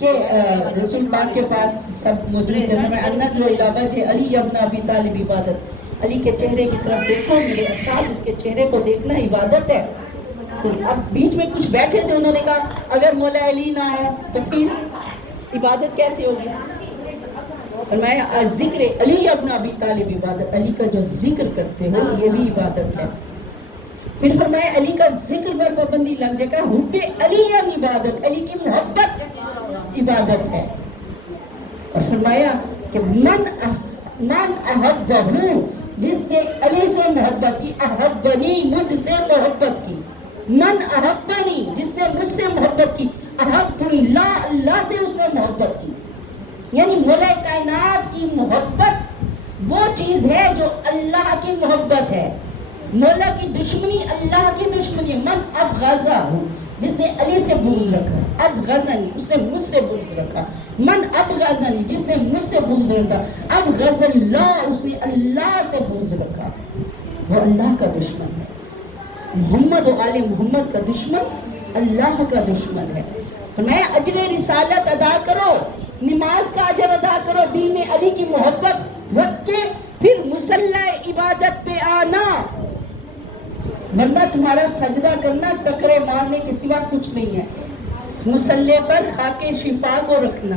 کہ رسول پاک کے پاس سب موجود تھے، میں النظر الی وجہ علی ابن ابی طالب عبادت، علی کے چہرے کی طرف دیکھو میرے اصحاب، اس کے چہرے کو دیکھنا عبادت ہے۔ تو اب بیچ میں کچھ بیٹھے تھے، انہوں نے کہا اگر مولا علی نہ ہو تو پھر عبادت کیسے ہوگی؟ فرمایا ذکر علی ابن ابی طالب عبادت، علی کا جو ذکر کرتے ہو یہ بھی عبادت ہے۔ پھر فرمایا علی کا ذکر پر پابندی لگ جائے گا، حب علی عبادت، علی کی محبت عبادت ہے۔ اور فرمایا کہ من احبہ، جس نے علی سے محبت کی، احبنی، مجھ سے محبت کی، من احبنی، جس نے مجھ سے محبت کی، احب اللہ، اللہ سے اس نے محبت کی۔ یعنی مولا کائنات کی محبت وہ چیز ہے جو اللہ کی محبت ہے۔ مولا کی دشمنی اللہ کی دشمنی ہے۔ من ابغضہ، جس نے علی سے بغض رکھا، ابغضنی، اس نے مجھ سے بغض رکھا، من ابغضنی، جس نے مجھ سے بغض رکھا، ابغض اللہ، اس نے اللہ سے بغض رکھا، وہ اللہ کا دشمن ہے۔ محمد و آل محمد کا دشمن اللہ کا دشمن ہے۔ میں اجر رسالت ادا کرو، نماز کا اجر ادا کرو، دل میں علی کی محبت رکھ کے پھر مصلی عبادت پہ آنا، ورنہ تمہارا سجدہ کرنا ٹکرے مارنے کے سوا کچھ نہیں ہے۔ مصلی پر خاک شفا کو رکھنا،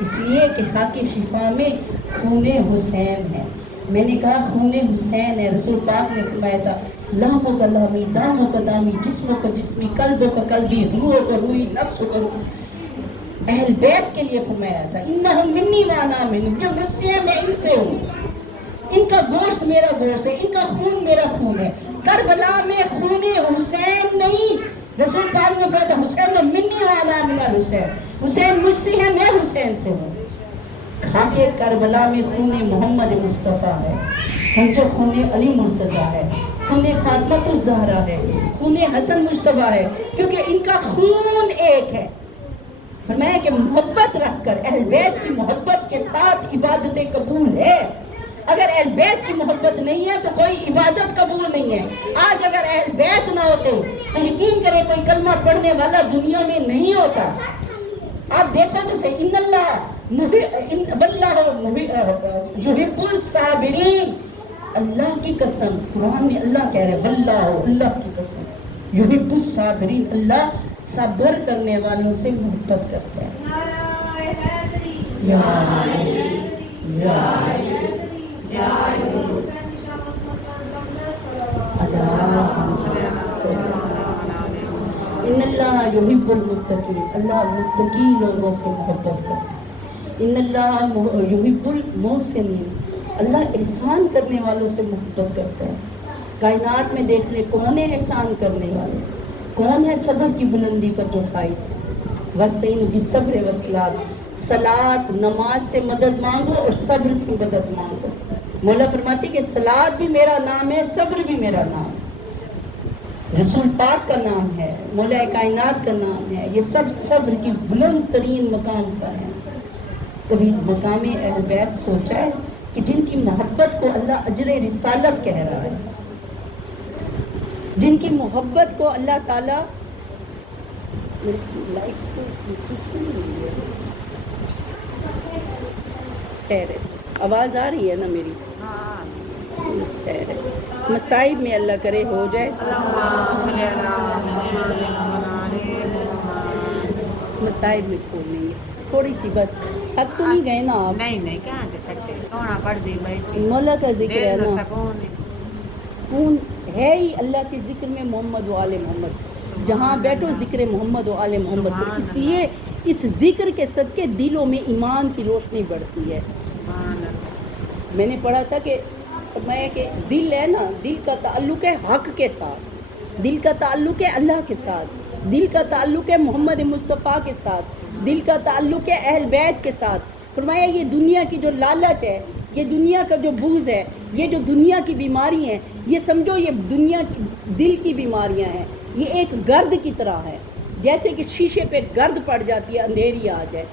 اس لیے کہ خاک شفا میں خون حسین ہے۔ میں نے کہا خون حسین ہے، رسول پاک نے فرمایا تھا لامو کا لامی، دامو کا دامی، جسموں کا جسمی، قلبوں کا قلبی، روحوں کا روحی، نفسوں کا روح۔ اہل بیت کے لیے فرمایا تھا انہم منی وانا منہم، جو مجھ سے ہے میں ان سے ہوں، ان کا گوشت میرا گوشت ہے، ان کا خون میرا خون ہے۔ کربلا میں خون حسین نہیں، رسول پاک نے فرمایا تھا حسین تو منی وانا من الحسین، حسین مجھ سے ہے میں حسین سے ہوں۔ خاکے کربلا میں خون محمد مصطفیٰ ہے، سمجھو خون علی مرتضیٰ ہے، خون فاطمہ الزہرا ہے، خون حسن مجتبیٰ ہے، کیونکہ ان کا خون ایک ہے۔ فرمایا کہ محبت رکھ کر، اہل بیت کی محبت کے ساتھ عبادتیں قبول ہے۔ اگر اہل بیت کی محبت نہیں ہے تو کوئی عبادت قبول نہیں ہے۔ آج اگر اہل بیت نہ ہوتے تو یقین کریں کوئی کلمہ پڑھنے والا دنیا میں نہیں ہوتا۔ آپ دیکھو تو صحیح، ان اللہ یحب الصابرین، اللہ کی قسم، قرآن میں اللہ کہہ رہے واللہ، اللہ کی قسم، یحب الصابرین، اللہ صبر کرنے والوں سے محبت کرتا ہے۔ ان اللہ یحب المتقین، اللہ متقی لوگوں سے محبت کرتا ہے۔ ان اللہ یحب المحسنین، اللہ احسان کرنے والوں سے محبت کرتا ہے۔ کائنات میں دیکھ لے کون ہے احسان کرنے والے، کون ہے صبر کی بلندی پر جو فائز ہے۔ وَاسْتَعِینُوا بِالصَّبْرِ وَالصَّلَاةِ، صلاۃ نماز سے مدد مانگو اور صبر سے مدد مانگو۔ مولا فرماتی کہ صلاۃ بھی میرا نام ہے، صبر بھی میرا نام ہے، رسول پاک کا نام ہے، مولا کائنات کا نام ہے، یہ سب صبر کی بلند ترین مقام پر ہیں۔ کبھی مقام اہل بیت سوچا ہے کہ جن کی محبت کو اللہ اجر رسالت کہہ رہا ہے، جن کی محبت کو اللہ تعالیٰ آواز آ رہی ہے نا میری؟ مصائب میں اللہ کرے ہو جائے، مصائب میں کھول لیں گے تھوڑی سی بس، تھک تو نہیں گئے نا آپ؟ نہیں کہاں سے تھکتے، سونا پڑ دی بیٹھی، مولا کا ذکر ہے نا، سکون سکون ہے ہی اللہ کے ذکر میں، محمد و آل محمد، جہاں بیٹھو ذکر محمد و آل محمد کرو۔ اس لیے اس ذکر کے صدقے دلوں میں ایمان کی روشنی بڑھتی ہے۔ میں نے پڑھا تھا کہ میں کہ دل ہے نا، دل کا تعلق ہے حق کے ساتھ، دل کا تعلق ہے اللہ کے ساتھ، دل کا تعلق ہے محمد مصطفیٰ کے ساتھ، دل کا تعلق ہے اہل بیت کے ساتھ۔ فرمایا یہ دنیا کی جو لالچ ہے، یہ دنیا کا جو بغض ہے، یہ جو دنیا کی بیماری ہیں، یہ سمجھو یہ دنیا کی دل کی بیماریاں ہیں، یہ ایک گرد کی طرح ہے، جیسے کہ شیشے پہ گرد پڑ جاتی ہے، اندھیری آ جائے۔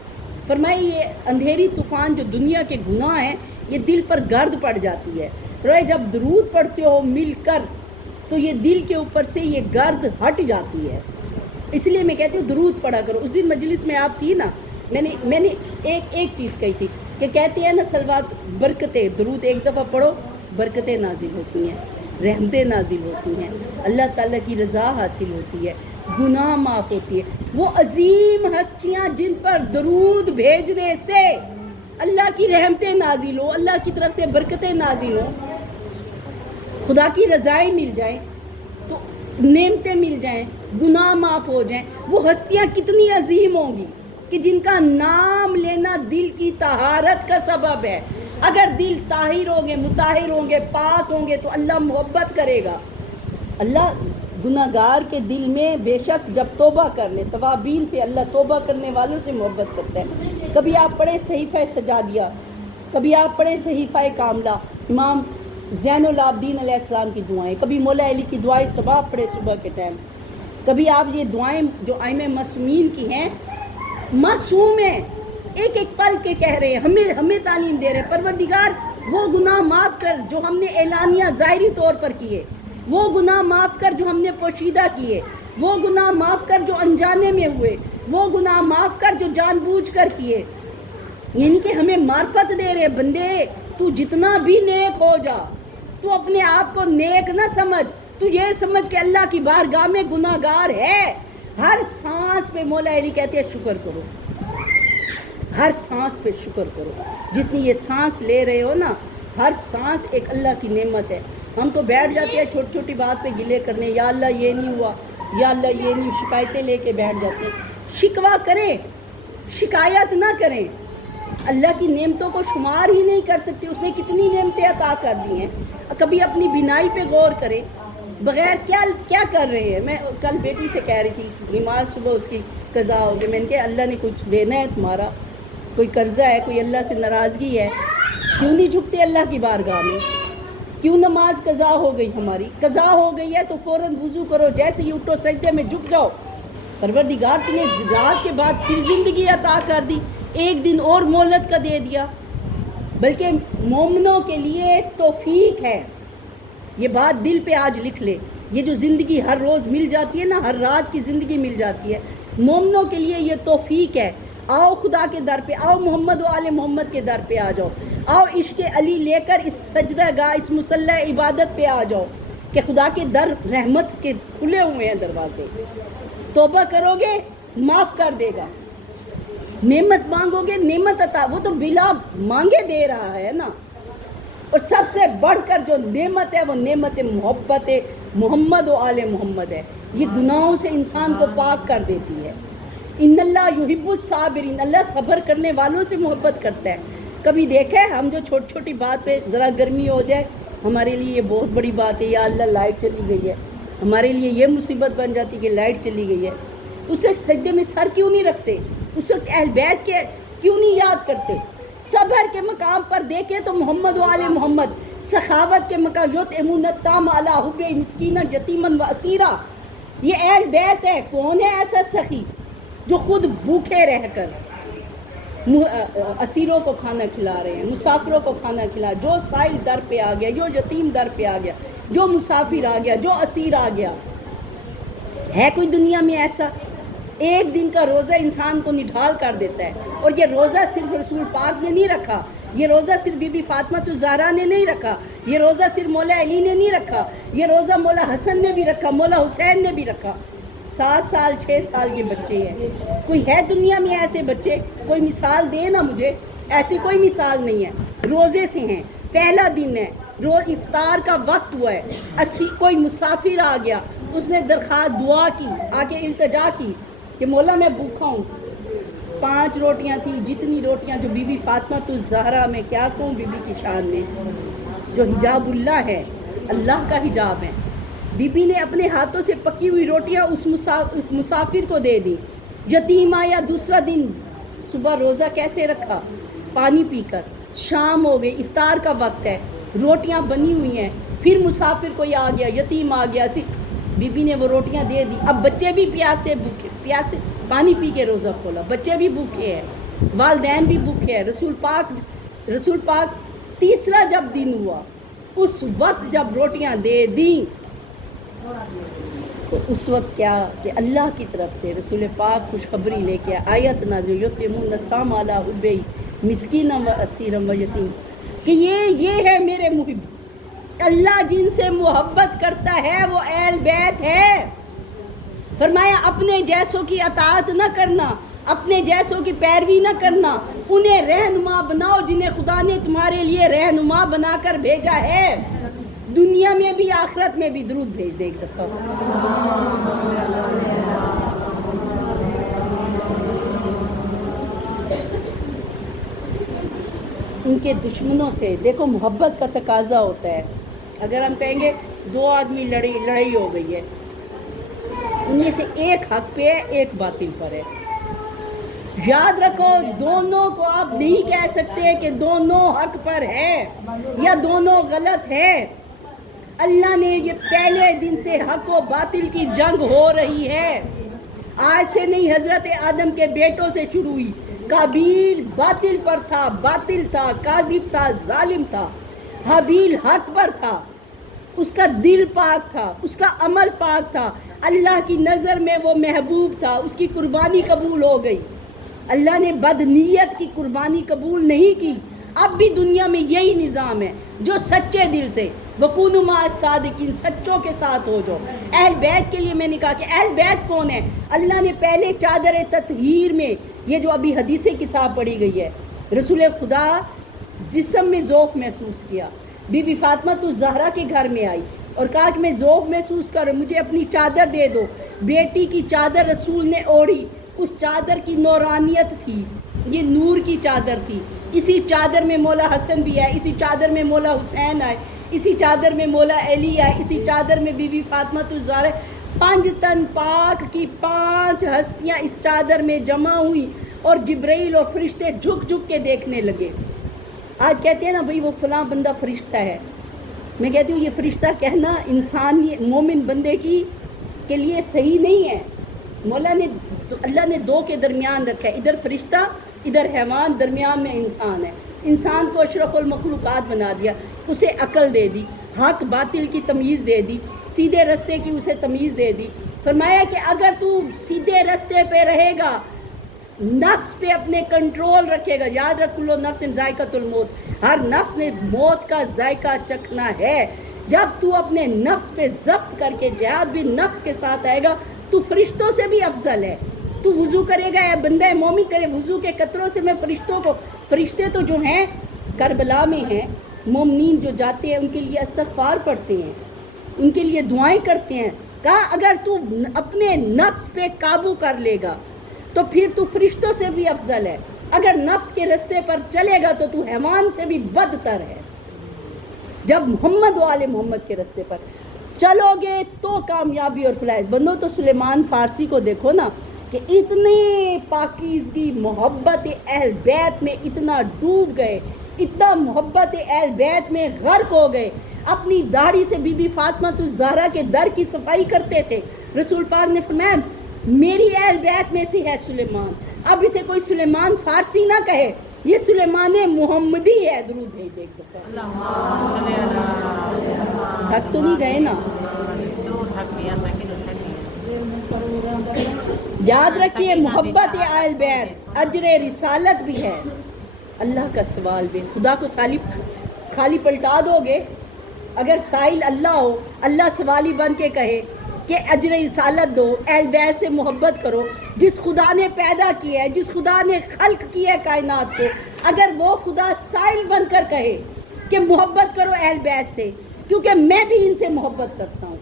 فرمایا یہ اندھیری طوفان جو دنیا کے گناہ ہیں، یہ دل پر گرد پڑ جاتی ہے۔ روئے جب درود پڑھتے ہو مل کر تو یہ دل کے اوپر سے یہ گرد ہٹ جاتی ہے۔ اس لیے میں کہتی ہوں درود پڑھا کرو۔ اس دن مجلس میں آپ تھی نا، میں نے ایک چیز کہی تھی کہ کہتی ہے نا صلوات برکتیں، درود ایک دفعہ پڑھو برکتیں نازل ہوتی ہیں، رحمتیں نازل ہوتی ہیں، اللہ تعالیٰ کی رضا حاصل ہوتی ہے، گناہ معاف ہوتی ہے۔ وہ عظیم ہستیاں جن پر درود بھیجنے سے اللہ کی رحمتیں نازل ہو، اللہ کی طرف سے برکتیں نازل ہو، خدا کی رضائیں مل جائیں، تو نعمتیں مل جائیں، گناہ معاف ہو جائیں، وہ ہستیاں کتنی عظیم ہوں گی کہ جن کا نام لینا دل کی طہارت کا سبب ہے۔ اگر دل طاہر ہوں گے، مطہر ہوں گے، پاک ہوں گے تو اللہ محبت کرے گا۔ اللہ گناہگار کے دل میں بے شک جب توبہ کر لے، توابین سے، اللہ توبہ کرنے والوں سے محبت کرتا ہے۔ کبھی آپ پڑھیں صحیفہ سجادیہ، کبھی آپ پڑھیں صحیفہ کاملہ، امام زین العابدین علیہ السلام کی دعائیں، کبھی مولا علی کی دعائیں صبح پڑھے صبح کے ٹائم، کبھی آپ یہ دعائیں جو ائمہ معصومین کی ہیں، معصوم ہیں، ایک ایک پل کے کہہ رہے ہیں، ہمیں تعلیم دے رہے ہیں، پروردگار وہ گناہ معاف کر جو ہم نے اعلانیہ ظاہری طور پر کیے، وہ گناہ معاف کر جو ہم نے پوشیدہ کیے، وہ گناہ معاف کر جو انجانے میں ہوئے، وہ گناہ معاف کر جو جان بوجھ کر کیے، یعنی کہ ہمیں معرفت دے رہے بندے تو جتنا بھی نیک ہو جا، تو اپنے آپ کو نیک نہ سمجھ، تو یہ سمجھ کہ اللہ کی بارگاہ میں گناہ گار ہے۔ ہر سانس پہ مولا علی کہتے ہیں شکر کرو، ہر سانس پہ شکر کرو، جتنی یہ سانس لے رہے ہو نا، ہر سانس ایک اللہ کی نعمت ہے۔ ہم تو بیٹھ جاتے ہیں چھوٹی چھوٹی بات پہ گلے کرنے، یا اللہ یہ نہیں ہوا، یا اللہ یہ نہیں، شکایتیں لے کے بیٹھ جاتے ہیں۔ شکوہ کریں، شکایت نہ کریں۔ اللہ کی نعمتوں کو شمار ہی نہیں کر سکتے، اس نے کتنی نعمتیں عطا کر دی ہیں۔ کبھی اپنی بینائی پہ غور کریں، بغیر کیا کر رہے ہیں۔ میں کل بیٹی سے کہہ رہی تھی، نماز صبح اس کی قضا ہو گئی، میں نے کہا اللہ نے کچھ دینا ہے تمہارا، کوئی قرضہ ہے، کوئی اللہ سے ناراضگی ہے، کیوں نہیں جھکتے اللہ کی بارگاہ میں؟ کیوں نماز قضا ہو گئی، ہماری قضا ہو گئی ہے تو فوراً وضو کرو، جیسے ہی اٹھو سجدے میں جھک جاؤ۔ پروردگار تمہیں رات کے بعد پھر زندگی عطا کر دی، ایک دن اور مہلت کا دے دیا، بلکہ مومنوں کے لیے توفیق ہے۔ یہ بات دل پہ آج لکھ لے، یہ جو زندگی ہر روز مل جاتی ہے نا، ہر رات کی زندگی مل جاتی ہے، مومنوں کے لیے یہ توفیق ہے۔ آؤ خدا کے در پہ، آؤ محمد و آل محمد کے در پہ آ جاؤ، آؤ عشق علی لے کر اس سجدہ گاہ، اس مصلی عبادت پہ آ جاؤ کہ خدا کے در رحمت کے کھلے ہوئے ہیں دروازے۔ توبہ کرو گے معاف کر دے گا، نعمت مانگو گے نعمت عطا، وہ تو بلا مانگے دے رہا ہے نا۔ اور سب سے بڑھ کر جو نعمت ہے وہ نعمت محبت محمد و آل محمد ہے، یہ گناہوں سے انسان کو پاک کر دیتی ہے۔ ان اللہ یحب الصابرین، اللہ صبر کرنے والوں سے محبت کرتا ہے۔ کبھی دیکھا ہے ہم جو چھوٹی چھوٹی بات پہ ذرا گرمی ہو جائے، ہمارے لیے یہ بہت بڑی بات ہے، یا اللہ لائٹ چلی گئی ہے، ہمارے لیے یہ مصیبت بن جاتی کہ لائٹ چلی گئی ہے، اس وقت سجدے میں سر کیوں نہیں رکھتے؟ اس وقت اہل بیت کے کیوں نہیں یاد کرتے؟ صبر کے مقام پر دیکھیں تو محمد و آل محمد، سخاوت کے مقام یطعمون الطعام علی حبہ مسکینا یتیما و اسیرا، یہ اہل بیت ہے۔ کون ہے ایسا سخی جو خود بھوکے رہ کر اسیروں کو کھانا کھلا رہے ہیں، مسافروں کو کھانا کھلا، جو سائل در پہ آ گیا، جو یتیم در پہ آ گیا، جو مسافر آ گیا، جو اسیر آ گیا، ہے کوئی دنیا میں ایسا؟ ایک دن کا روزہ انسان کو نڈھال کر دیتا ہے۔ اور یہ روزہ صرف رسول پاک نے نہیں رکھا، یہ روزہ صرف بی بی فاطمہ الزہرا نے نہیں رکھا، یہ روزہ صرف مولا علی نے نہیں رکھا، یہ روزہ مولا حسن نے بھی رکھا، مولا حسین نے بھی رکھا۔ 7 سال 6 سال کے بچے ہیں، کوئی ہے دنیا میں ایسے بچے؟ کوئی مثال دے نا مجھے، ایسی کوئی مثال نہیں ہے۔ روزے سے ہیں، پہلا دن ہے، روز افطار کا وقت ہوا ہے، کوئی مسافر آ گیا، اس نے درخواست دعا کی، آ کے التجا کی کہ مولا میں بھوکا ہوں، 5 روٹیاں تھیں، جتنی روٹیاں جو بی بی فاطمہ الزہرا میں کیا کہوں، بی بی کی شان میں جو حجاب اللہ ہے، اللہ کا حجاب ہے، بی بی نے اپنے ہاتھوں سے پکی ہوئی روٹیاں اس مسافر کو دے دی۔ یتیم آیا دوسرا دن، صبح روزہ کیسے رکھا؟ پانی پی کر۔ شام ہو گئی، افطار کا وقت ہے، روٹیاں بنی ہوئی ہیں، پھر مسافر کوئی آ گیا، یتیم آ گیا، بی بی نے وہ روٹیاں دے دی۔ اب بچے بھی پیاسے پانی پی کے روزہ کھولا، بچے بھی بھوکے ہیں، والدین بھی بھوکے ہیں۔ رسول پاک تیسرا جب دن ہوا، اس وقت جب روٹیاں دے دیں، تو اس وقت کیا کہ اللہ کی طرف سے رسول پاک خوشخبری لے کے آیت نازل یطعمون الطعام علی حبہ مسکینا و اسیرا و یتیم کہ یہ ہے میرے محب، اللہ جن سے محبت کرتا ہے وہ اہل بیت ہے۔ فرمایا اپنے جیسوں کی اطاعت نہ کرنا، اپنے جیسوں کی پیروی نہ کرنا، انہیں رہنما بناؤ جنہیں خدا نے تمہارے لیے رہنما بنا کر بھیجا ہے، دنیا میں بھی آخرت میں بھی۔ درود بھیج دے ایک دفعہ۔ ان کے دشمنوں سے دیکھو محبت کا تقاضا ہوتا ہے۔ اگر ہم کہیں گے دو آدمی لڑائی ہو گئی ہے، ان میں سے ایک حق پہ ہے ایک باطل پر ہے، یاد رکھو دونوں کو آپ نہیں کہہ سکتے کہ دونوں حق پر ہے یا دونوں غلط ہے۔ اللہ نے یہ پہلے دن سے حق و باطل کی جنگ ہو رہی ہے، آج سے نہیں، حضرت آدم کے بیٹوں سے شروع ہوئی۔ قابیل باطل پر تھا، باطل تھا، کاذب تھا، ظالم تھا۔ حابیل حق پر تھا، اس کا دل پاک تھا، اس کا عمل پاک تھا، اللہ کی نظر میں وہ محبوب تھا، اس کی قربانی قبول ہو گئی۔ اللہ نے بدنیت کی قربانی قبول نہیں کی۔ اب بھی دنیا میں یہی نظام ہے، جو سچے دل سے وَكُونُوا مَعَ الصَّادِقِينَ، سچوں کے ساتھ ہو جو۔ اہل بیت کے لیے میں نے کہا کہ اہل بیت کون ہے؟ اللہ نے پہلے چادر تطہیر میں، یہ جو ابھی حدیث کتاب پڑھی گئی ہے، رسول خدا جسم میں ذوق محسوس کیا، بی بی فاطمہ تو زہرا کے گھر میں آئی اور کہا کہ میں ذوق محسوس کر رہا ہوں، مجھے اپنی چادر دے دو۔ بیٹی کی چادر رسول نے اوڑھی، اس چادر کی نورانیت تھی، یہ نور کی چادر تھی۔ اسی چادر میں مولا حسن بھی آئے، اسی چادر میں مولا حسین آئے، اسی چادر میں مولا علی آئے، اسی چادر میں بی بی فاطمہ الزہرا، 5 تن پاک کی 5 ہستیاں اس چادر میں جمع ہوئی اور جبرائیل اور فرشتے جھک جھک کے دیکھنے لگے۔ آج کہتے ہیں نا بھئی وہ فلاں بندہ فرشتہ ہے، میں کہتی ہوں یہ فرشتہ کہنا انسان مومن بندے کے لیے صحیح نہیں ہے۔ مولا نے، اللہ نے 2 کے درمیان رکھا ہے، ادھر فرشتہ ادھر حیوان، درمیان میں انسان ہے۔ انسان کو اشرف المخلوقات بنا دیا، اسے عقل دے دی، حق باطل کی تمیز دے دی، سیدھے رستے کی اسے تمیز دے دی۔ فرمایا کہ اگر تو سیدھے رستے پہ رہے گا، نفس پہ اپنے کنٹرول رکھے گا، یاد رکھ لو نفس ذائقۃ الموت، ہر نفس نے موت کا ذائقہ چکھنا ہے۔ جب تو اپنے نفس پہ ضبط کر کے جہاد بھی نفس کے ساتھ آئے گا، تو فرشتوں سے بھی افضل ہے۔ تو وضو کرے گا، اے بندہ مومن تیرے وضو کے قطروں سے میں فرشتوں کو، فرشتے تو جو ہیں کربلا میں ہیں، مومنین جو جاتے ہیں ان کے لیے استغفار پڑھتے ہیں، ان کے لیے دعائیں کرتے ہیں۔ کہا اگر تو اپنے نفس پہ قابو کر لے گا تو پھر تو فرشتوں سے بھی افضل ہے، اگر نفس کے رستے پر چلے گا تو تو حیوان سے بھی بدتر ہے۔ جب محمد و آل محمد کے رستے پر چلو گے تو کامیابی اور فلاح۔ بندو تو سلیمان فارسی کو دیکھو نا کہ اتنے پاکیزگی محبت اہل بیت میں اتنا ڈوب گئے، اتنا محبت اہل بیت میں غرق ہو گئے، اپنی داڑھی سے بی بی فاطمہ الزہرا کے در کی صفائی کرتے تھے۔ رسول پاک نے فرمایا میری اہل بیت میں سے ہے سلیمان، اب اسے کوئی سلیمان فارسی نہ کہے، یہ سلیمان محمدی ہے۔ درود بھیج دے ایک دفعہ۔ تھک تو نہیں گئے نا؟ یاد رکھیے محبت اہل بیت اجر رسالت بھی ہے، اللہ کا سوال بھی۔ خدا کو خالی پلٹا دو گے؟ اگر سائل اللہ ہو، اللہ سوالی بن کے کہے کہ اجر رسالت دو، اہل بیت سے محبت کرو، جس خدا نے پیدا کیا ہے، جس خدا نے خلق کیا ہے کائنات کو، اگر وہ خدا سائل بن کر کہے کہ محبت کرو اہل بیت سے، کیونکہ میں بھی ان سے محبت کرتا ہوں۔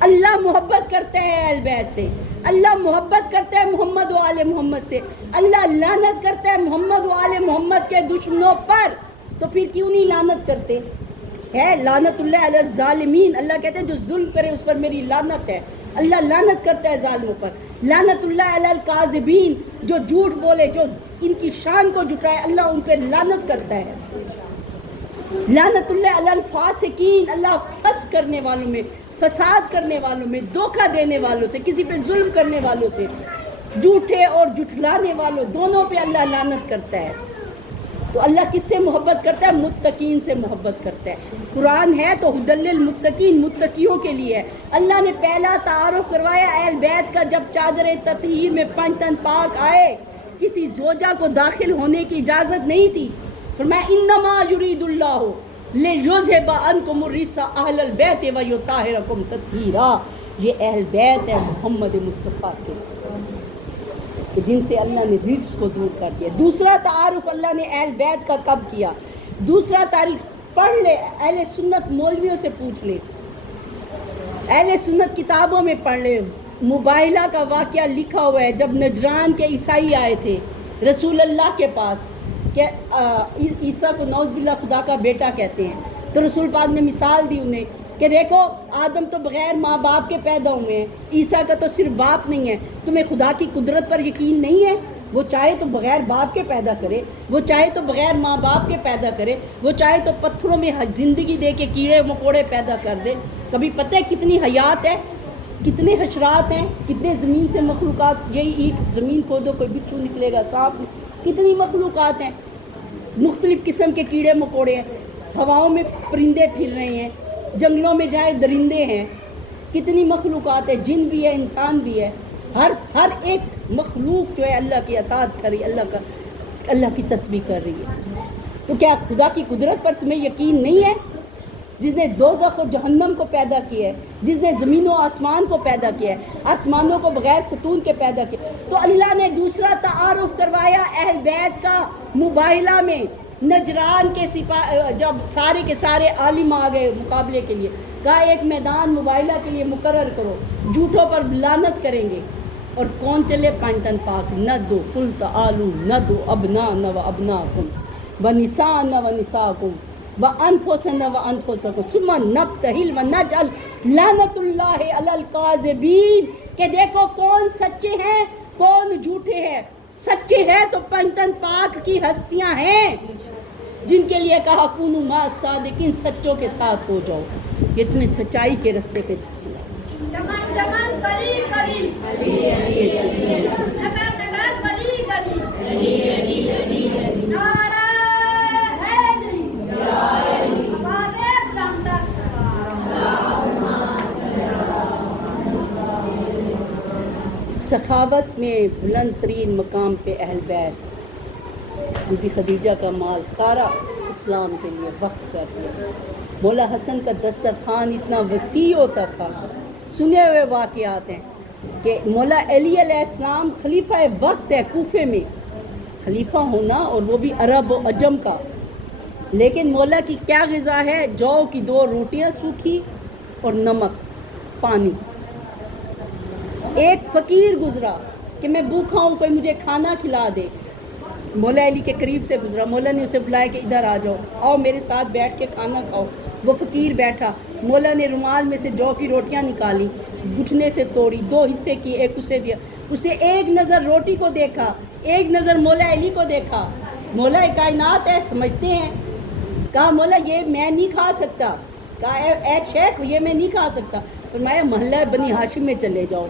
اللہ محبت کرتا ہے اہل بیت سے، اللہ محبت کرتا ہے محمد و آل محمد سے، اللہ لعنت کرتا ہے محمد و آل محمد کے دشمنوں پر، تو پھر کیوں نہیں لعنت کرتے؟ ہے لعنت اللہ علی الظالمین، اللہ کہتے ہیں جو ظلم کرے اس پر میری لعنت ہے، اللہ لعنت کرتا ہے ظالموں پر۔ لعنت اللہ علی الکاذبین، جو جھوٹ بولے، جو ان کی شان کو جھٹائے، اللہ ان پہ لعنت کرتا ہے۔ لعنت اللہ علی الفاسقین، اللہ فسق کرنے والوں میں، فساد کرنے والوں میں، دھوکہ دینے والوں سے، کسی پہ ظلم کرنے والوں سے، جھوٹے اور جھٹلانے والوں دونوں پہ اللہ لعنت کرتا ہے۔ تو اللہ کس سے محبت کرتا ہے؟ متقین سے محبت کرتا ہے۔ قرآن ہے تو ہدی للمتقین، متقیوں کے لیے ہے۔ اللہ نے پہلا تعارف کروایا اہل بیت کا جب چادر تطہیر میں 5 تن پاک آئے، کسی زوجہ کو داخل ہونے کی اجازت نہیں تھی۔ فرمایا انما یرید اللہ لیذھب عنکم الرجس اہل البیت ویطہرکم تطہیرا۔ یہ اہل بیت ہے محمد مصطفیٰ کے، کہ جن سے اللہ نے رجس کو دور کر دیا۔ دوسرا تعارف اللہ نے اہل بیت کا کب کیا؟ دوسرا تاریخ پڑھ لے، اہل سنت مولویوں سے پوچھ لے، اہل سنت کتابوں میں پڑھ لے۔ مباہلہ کا واقعہ لکھا ہوا ہے، جب نجران کے عیسائی آئے تھے رسول اللہ کے پاس کہ عیسیٰ کو نعوذ باللہ خدا کا بیٹا کہتے ہیں، تو رسول پاک نے مثال دی انہیں کہ دیکھو آدم تو بغیر ماں باپ کے پیدا ہوئے ہیں، عیسیٰ کا تو صرف باپ نہیں ہے، تمہیں خدا کی قدرت پر یقین نہیں ہے؟ وہ چاہے تو بغیر باپ کے پیدا کرے، وہ چاہے تو بغیر ماں باپ کے پیدا کرے، وہ چاہے تو پتھروں میں زندگی دے کے کیڑے مکوڑے پیدا کر دے۔ کبھی پتہ ہے کتنی حیات ہے، کتنے حشرات ہیں، کتنے زمین سے مخلوقات، یہی اینٹ زمین کھودو کوئی بچھو نکلے گا، سانپ، کتنی مخلوقات ہیں، مختلف قسم کے کیڑے مکوڑے ہیں، ہواؤں میں پرندے پھر رہے ہیں، جنگلوں میں جائے درندے ہیں، کتنی مخلوقات ہے، جن بھی ہے، انسان بھی ہے، ہر ایک مخلوق جو ہے اللہ کی اطاعت کر رہی ہے، اللہ کی تسبیح کر رہی ہے۔ تو کیا خدا کی قدرت پر تمہیں یقین نہیں ہے؟ جس نے دوزخ و جہنم کو پیدا کیا ہے، جس نے زمین و آسمان کو پیدا کیا ہے، آسمانوں کو بغیر ستون کے پیدا کیا۔ تو اللہ نے دوسرا تعارف کروایا اہل بیت کا مباہلہ میں۔ نجران کے جب سارے کے سارے عالم آ گئے مقابلے کے لیے، کہا ایک میدان مباہلہ کے لیے مقرر کرو، جھوٹوں پر لعنت کریں گے۔ اور کون چلے؟ 5 تن پاک، نہ دو قل تعالوا نہ دو ابناءنا و ابناءکم ونساءنا و نساءکم وانفسنا و انفسکم ثم نبتہل ونجعل لعنت اللہ علی الکاذبین۔ کہ دیکھو کون سچے ہیں کون جھوٹے ہیں۔ سچے ہیں تو 5 تن پاک کی ہستیاں ہیں جن کے لیے کہا کونوا مع الصادقین، سچوں کے ساتھ ہو جاؤ، یہ تمہیں سچائی کے راستے پہ چلا۔ سخاوت میں بلند ترین مقام پہ اہل بیت، بی بی خدیجہ کا مال سارا اسلام کے لیے وقف کر دیا۔ مولا حسن کا دسترخوان اتنا وسیع ہوتا تھا، سنے ہوئے واقعات ہیں کہ مولا علی علیہ السلام خلیفہ وقت ہے کوفے میں، خلیفہ ہونا اور وہ بھی عرب و عجم کا، لیکن مولا کی کیا غذا ہے؟ جو کی 2 روٹیاں سوکھی اور نمک پانی۔ ایک فقیر گزرا کہ میں بھوکا ہوں، کوئی مجھے کھانا کھلا دے، مولا علی کے قریب سے گزرا، مولا نے اسے بلایا کہ ادھر آ جاؤ، آؤ میرے ساتھ بیٹھ کے کھانا کھاؤ۔ وہ فقیر بیٹھا، مولا نے رومال میں سے جو کی روٹیاں نکالی، گھٹنے سے توڑی، 2 حصے کی، ایک اسے دیا۔ اس نے ایک نظر روٹی کو دیکھا، ایک نظر مولا علی کو دیکھا۔ مولا کائنات ہے، سمجھتے ہیں، کہا مولا یہ میں نہیں کھا سکتا، کہا اے شیخ یہ میں نہیں کھا سکتا۔ فرمایا محلہ بنی ہاشم میں چلے جاؤ،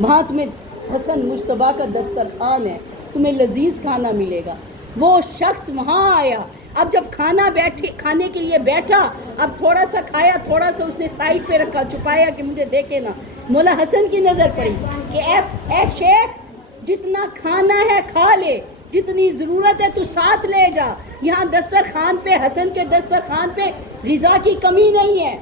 وہاں تمہیں حسن مجتبیٰ کا دسترخوان ہے، تمہیں لذیذ کھانا ملے گا۔ وہ شخص وہاں آیا، اب جب کھانے کے لیے بیٹھا، اب تھوڑا سا کھایا، تھوڑا سا اس نے سائڈ پہ رکھا، چھپایا کہ مجھے دیکھے نا۔ مولا حسن کی نظر پڑی کہ اے شیخ جتنا کھانا ہے کھا لے، جتنی ضرورت ہے تو ساتھ لے جا، یہاں دسترخوان پہ، حسن کے دسترخوان پہ غذا کی کمی نہیں ہے۔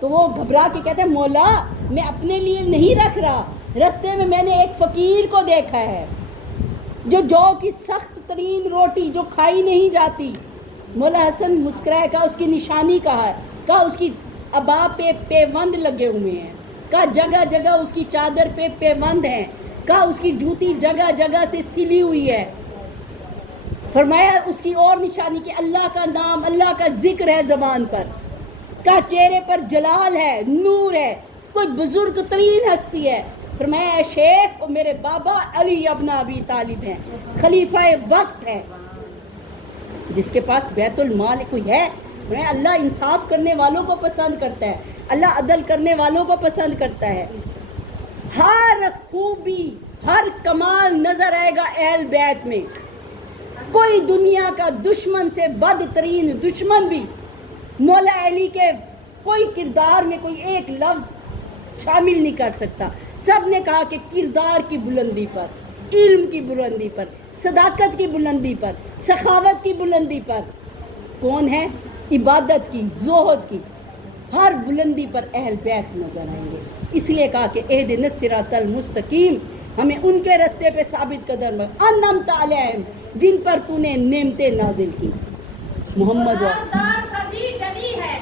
تو وہ گھبرا کے کہتے ہیں مولا میں اپنے لیے نہیں رکھ رہا، رستے میں نے ایک فقیر کو دیکھا ہے جو کی سخت ترین روٹی جو کھائی نہیں جاتی۔ مولا حسن مسکرائے، کہا اس کی نشانی کہا ہے؟ کہا اس کی ابا پہ پیوند لگے ہوئے ہیں، کہا جگہ جگہ اس کی چادر پہ پیوند ہیں، کہا اس کی جوتی جگہ جگہ سے سلی ہوئی ہے۔ فرمایا اس کی اور نشانی کہ اللہ کا نام، اللہ کا ذکر ہے زبان پر، کہا چہرے پر جلال ہے، نور ہے، کوئی بزرگ ترین ہستی ہے۔ فرمایا اے شیخ وہ میرے بابا علی ابن ابی طالب ہیں، خلیفہ وقت ہے، جس کے پاس بیت المال کوئی ہے۔ اللہ انصاف کرنے والوں کو پسند کرتا ہے، اللہ عدل کرنے والوں کو پسند کرتا ہے۔ ہر خوبی ہر کمال نظر آئے گا اہل بیت میں، کوئی دنیا کا دشمن سے بدترین دشمن بھی مولا علی کے کوئی کردار میں کوئی ایک لفظ شامل نہیں کر سکتا. سب نے کہا کہ کردار کی بلندی پر، علم کی بلندی پر، صداقت کی بلندی پر، سخاوت کی بلندی پر کون ہے؟ عبادت کی، زہد کی، ہر بلندی پر اہل بیت نظر آئیں گے. اس لیے کہا کہ اہدنا الصراط المستقیم، ہمیں ان کے راستے پہ ثابت قدم انعمت علیہم، جن پر تو نے نعمتیں نازل کی. محمد دار کبھی گلی ہے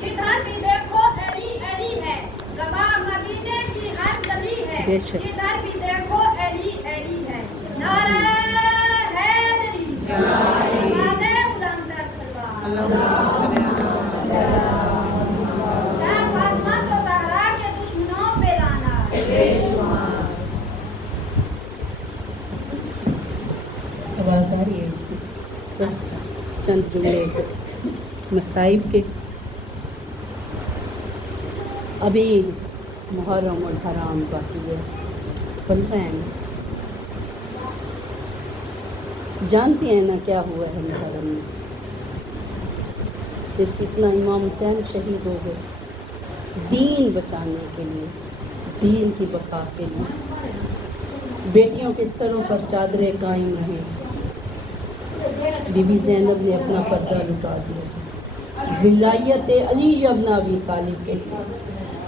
جدھر بھی دیکھو علی علی ہے، ربا مدینے کی ہر گلی ہے بے شک. جدھر بھی دیکھو علی علی ہے. نعرہ حیدری، آواز بلند کر سلوات. شاہ فاطمہ تو زہرا کے دشمنوں پہ لانا. آواز آ رہی ہے اس کی؟ بس چند جملے مصائب کے. ابھی محرم الحرام باقی ہے، بن رہے ہیں. جانتے ہیں نا کیا ہوا ہے محرم میں؟ صرف اتنا، امام حسین شہید ہو گئے دین بچانے کے لیے، دین کی بقا کے لیے. بیٹیوں کے سروں پر چادریں قائم رہیں. بی بی زینب نے اپنا پردہ لٹا دیا ولایت علی ابن ابی طالب کے لیے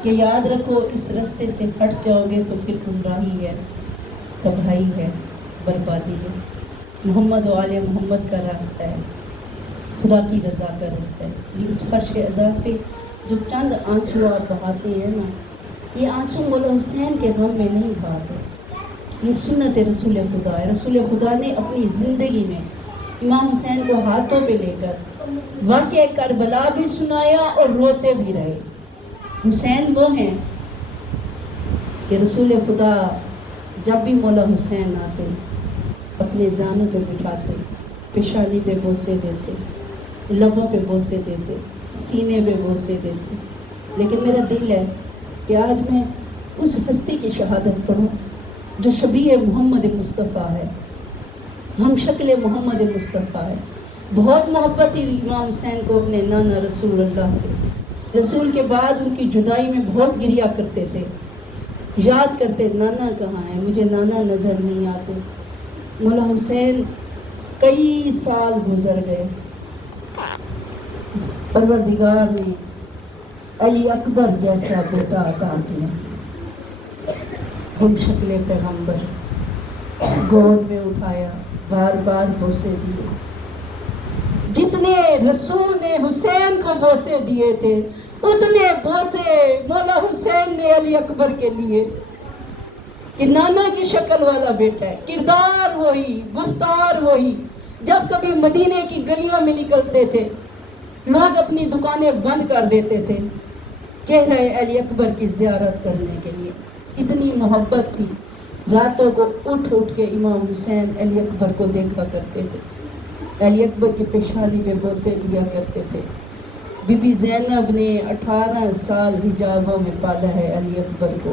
کہ یاد رکھو اس راستے سے ہٹ جاؤ گے تو پھر گمراہی ہے، تباہی ہے، بربادی ہے. محمد و آل محمد کا راستہ ہے، خدا کی رضا کا راستہ ہے. اس فرش عذاب پہ جو چند آنسو آپ بہاتے ہیں نا، یہ آنسو مولا حسین کے غم میں نہیں بہاتے، یہ سنت رسول خدا ہے. رسول خدا نے اپنی زندگی میں امام حسین کو ہاتھوں پہ لے کر واقعہ کربلا بھی سنایا اور روتے بھی رہے. حسین وہ ہیں کہ رسول خدا جب بھی مولا حسین آتے اپنے زانوں پہ بٹھاتے، پیشانی پہ بوسے دیتے، لبوں پہ بوسے دیتے، سینے پہ بوسے دیتے. لیکن میرا دل ہے کہ آج میں اس ہستی کی شہادت پڑھوں جو شبیہ محمد مصطفیٰ ہے، ہم شکل محمد مصطفیٰ ہے. بہت محبت تھی امام حسین کو اپنے نانا رسول اللہ سے. رسول کے بعد ان کی جدائی میں بہت گریا کرتے تھے، یاد کرتے نانا کہاں ہے، مجھے نانا نظر نہیں آتے. مولا حسین کئی سال گزر گئے، پروردگار نے علی اکبر جیسا بیٹا عطا کیا. ہم شکل پیغمبر گود میں اٹھایا، بار بار بوسے دیے. جتنے رسول نے حسین کو بوسے دیے تھے اتنے بوسے مولا حسین نے علی اکبر کے لیے کہ نانا کی شکل والا بیٹا ہے، کردار وہی، گفتار وہی. جب کبھی مدینے کی گلیوں میں نکلتے تھے لوگ اپنی دکانیں بند کر دیتے تھے چہرہ علی اکبر کی زیارت کرنے کے لیے. اتنی محبت تھی، راتوں کو اٹھ اٹھ کے امام حسین علی اکبر کو دیکھا کرتے تھے، علی اکبر کی پیشانی پہ بوسے دیا کرتے تھے. بی بی زینب نے 18 سال حجابوں میں پالا ہے علی اکبر کو.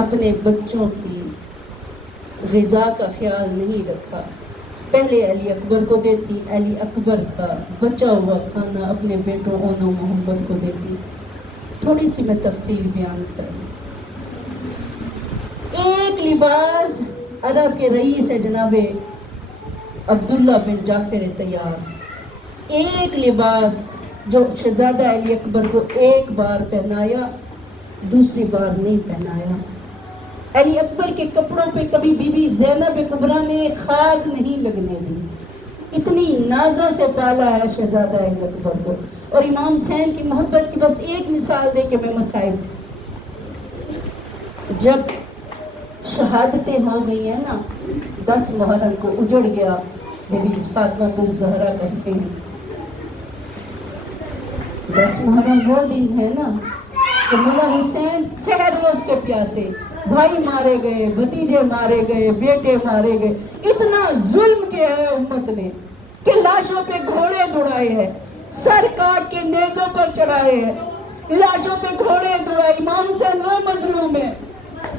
اپنے بچوں کی غذا کا خیال نہیں رکھا، پہلے علی اکبر کو دیتی، علی اکبر کا بچا ہوا کھانا اپنے بیٹوں اونو محمد کو دیتی. تھوڑی سی میں تفصیل بیان کروں. ایک لباس عرب کے رئیس ہے جناب عبداللہ بن جعفر طیار، ایک لباس جو شہزادہ علی اکبر کو ایک بار پہنایا دوسری بار نہیں پہنایا. علی اکبر کے کپڑوں پہ کبھی بی بی زینب کبریٰ نے خاک نہیں لگنے دی. اتنی نازوں سے پالا ہے شہزادہ علی اکبر کو. اور امام حسین کی محبت کی بس ایک مثال دے کے میں مصائب، جب شہادتیں ہو گئی ہیں نا، 10 محرم کو اجڑ گیا بی بی فاطمہ الزہرا کا سین. 10 محرم وہ دن ہے نا کہ مولا حسین سحر روز کے پیاسے، بھائی مارے گئے، بھتیجے مارے گئے، بیٹے مارے گئے. اتنا ظلم کیا ہے امت نے کہ لاشوں پہ گھوڑے دوڑائے ہیں، سر کاٹ کے نیزوں پر چڑھائے ہیں، لاشوں پہ گھوڑے دوڑائے. امام حسین وہ مظلوم ہے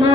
9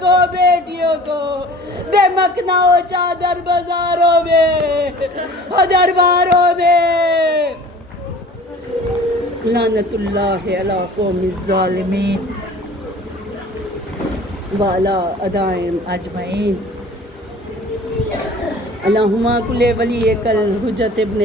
کو بیٹیوں کو بے مکنا ہو چادر بازاروں میں درباروں میں لعنت اللہ علی قوم الظالمین وعلی اعدائهم اجمعین اللہم کل ولی کل حجت ابن